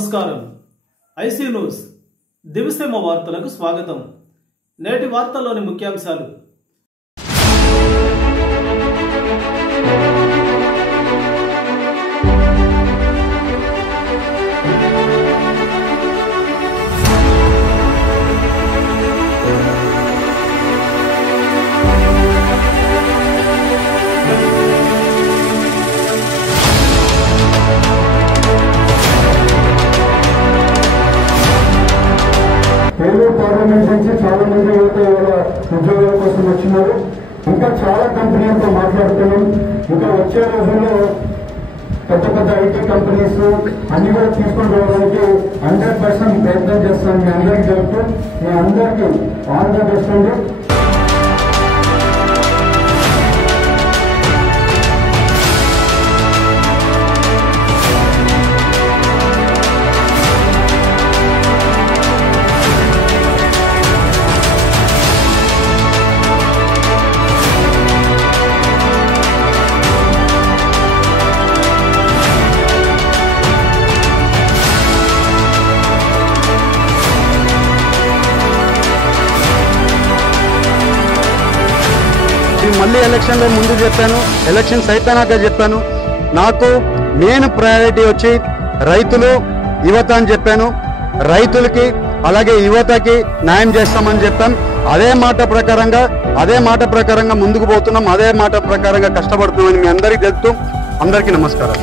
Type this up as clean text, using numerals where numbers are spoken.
నమస్కారం. IC news దివిసేమ వార్తలకు స్వాగతం. నేటి వార్తల్లోని ముఖ్యాంశాలు. పార్లమెంట్ నుంచి చాలా మంది యువత ఉద్యోగాల కోసం వచ్చినారు. ఇంకా చాలా కంపెనీలతో మాట్లాడుతున్నాం. ఇంకా వచ్చే రోజుల్లో పెద్ద పెద్ద ఐటీ కంపెనీస్ అన్ని కూడా తీసుకొని రావడానికి 100% ప్రయత్నం చేస్తాను. మీ అందరికీ చెప్తూ మీ అందరికీ ఆల్ ద బెస్ట్ అండి. మళ్ళీ ఎలక్షన్లో ముందు చెప్పాను, ఎలక్షన్స్ అయిపోయినాక చెప్పాను. నాకు మెయిన్ ప్రయారిటీ వచ్చి రైతులు, యువత అని చెప్పాను. రైతులకి అలాగే యువతకి న్యాయం చేస్తామని చెప్పాం. అదే మాట ప్రకారంగా ముందుకు పోతున్నాం. అదే మాట ప్రకారంగా కష్టపడుతున్నామని మీ అందరికీ తెలుపుతూ అందరికీ నమస్కారం.